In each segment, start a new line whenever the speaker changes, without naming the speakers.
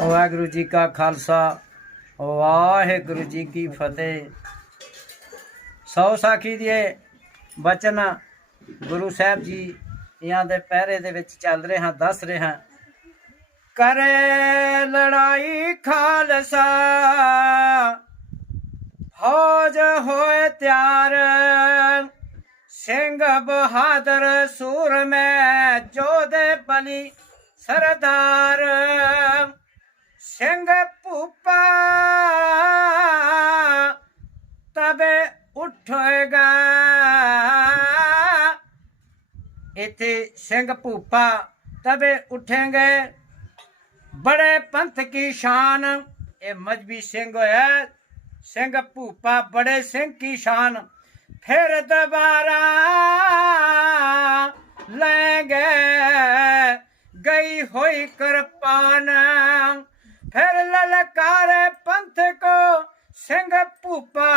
ਵਾਹਿਗੁਰੂ ਜੀ ਕਾ ਖਾਲਸਾ, ਵਾਹਿਗੁਰੂ ਜੀ ਕੀ ਫਤਿਹ। ਸੌ ਸਾਖੀ ਦੇ ਬਚਨ ਗੁਰੂ ਸਾਹਿਬ ਜੀ ਇਹਨਾਂ ਦੇ ਪਹਿਰੇ ਦੇ ਵਿੱਚ ਚੱਲ ਰਹੇ ਹਾਂ, ਦੱਸ ਰਹੇ ਹਾਂ। ਕਰੇ ਲੜਾਈ ਖਾਲਸਾ, ਫੌਜ ਹੋਏ ਤਿਆਰ। ਸਿੰਘ ਬਹਾਦਰ ਸੂਰਮੈ ਜੋਧੇ ਬਲੀ ਸਰਦਾਰ। ਸਿੰਘ ਭੂਪਾ ਤਬੇ ਉਠੇਗਾ। ਇਥੇ ਸਿੰਘ ਭੂਪਾ ਤਬੇ ਉਠेंगे ਬੜੇ ਪੰਥ ਕੀ ਸ਼ਾਨ, ਇਹ ਮਜਬੀ ਸਿੰਘ ਹੋਇਆ ਸਿੰਘ ਭੂਪਾ ਬੜੇ ਸਿੰਘ ਕੀ ਸ਼ਾਨ। ਫਿਰ ਦੁਬਾਰਾ ਲੈ ਗਏ ਗਈ ਹੋਈ ਕਿਰਪਾਨ। ਫਿਰ ਲਲਕਾਰੇ ਪੰਥ ਕੋ ਸਿੰਘ ਭੂਪਾ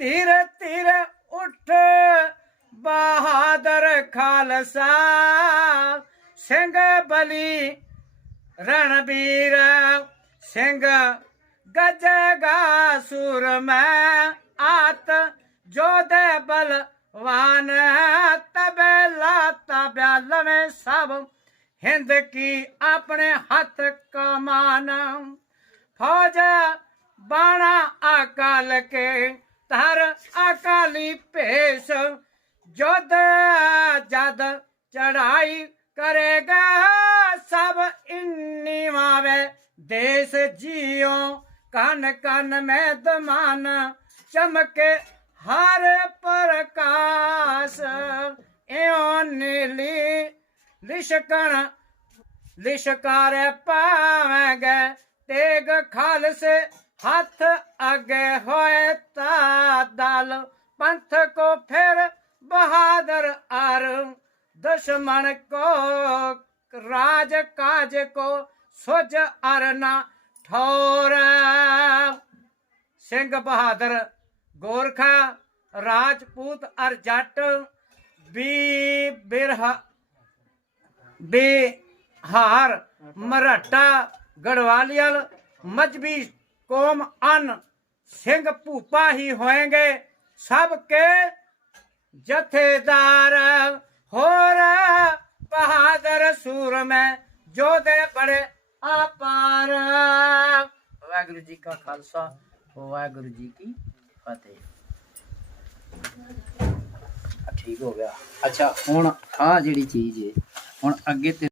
ਧੀਰੇ ਧੀਰੇ ਉੱਠ। ਬਹਾਦਰ ਖਾਲਸਾ ਸਿੰਘ ਬਲੀ ਰਣਬੀਰ। ਸਿੰਘ ਗਜਗਾ ਸੁਰਮੈ ਆਤ ਜੋਧੇ ਬਲਵਾਨ ਤਬੇ ਲਾਤਾ ਬਿਆਲਵੇਂ ਸਭ, ਹਿੰਦ ਕੀ ਆਪਣੇ ਹੱਥ ਕਮਾਨ। ਫੌਜ ਬਾਣਾ ਅਕਾਲ ਕੇ ਧਰ ਅਕਾਲੀ ਭੇਸ ਜੁਦ ਜਦ ਚੜਾਈ ਕਰੇਗਾ ਸਭ ਇੰਨੀ ਮਾਵੇ ਦੇਸ ਜੀਓ ਕਨ ਕਨ ਮੈਂ ਦਮਾਨ ਚਮਕੇ ਹਰ ਪ੍ਰਕਾਸ਼, ਇਉਂ ਨੀਲੀ ਲਿਸ਼ਕਣ, ਲਿਸ਼ਕਾਰ ਪਾਵੇਂਗੇ। ਤੇਗ ਖਾਲਸੇ ਹੱਥ ਅਗੇ ਹੋਏ ਤਾ ਦਲ, ਪੰਥ ਕੋ ਫਿਰ ਬਹਾਦਰ ਅਰ, ਦੁਸ਼ਮਣ ਕੋ ਰਾਜ ਕਾਜ ਕੋ ਸੁਜ ਅਰਨਾ ਠੋਰ। ਸਿੰਘ ਬਹਾਦਰ ਗੋਰਖਾ, ਰਾਜਪੂਤ ਅਰ ਜੱਟ ਵੀ ਬਿਰਹਾ ਬਿਹਾਰ ਮਰਾਠਾ, ਗੜਵਾਲੀਅਲ, ਮਜਬੀ ਕੌਮ ਅਨ, ਸਿੰਘ ਭੂਪਾ ਹੀ ਹੋਣਗੇ ਸਭ ਕੇ ਜਥੇਦਾਰ। ਹੋਰ ਬਹਾਦਰ ਸੂਰ ਮੈਂ ਜੋਧੇ ਬੜੇ ਅਪਾਰ ਵਾਹਿਗੁਰੂ ਜੀ ਕਾ ਖਾਲਸਾ, ਵਾਹਿਗੁਰੂ ਜੀ ਕੀ ਫਤਿਹ ਠੀਕ ਹੋ ਗਿਆ। ਅੱਛਾ ਹੁਣ ਆ ਜਿਹੜੀ ਚੀਜ਼ ਹੈ ਹੁਣ ਅੱਗੇ ਤੇ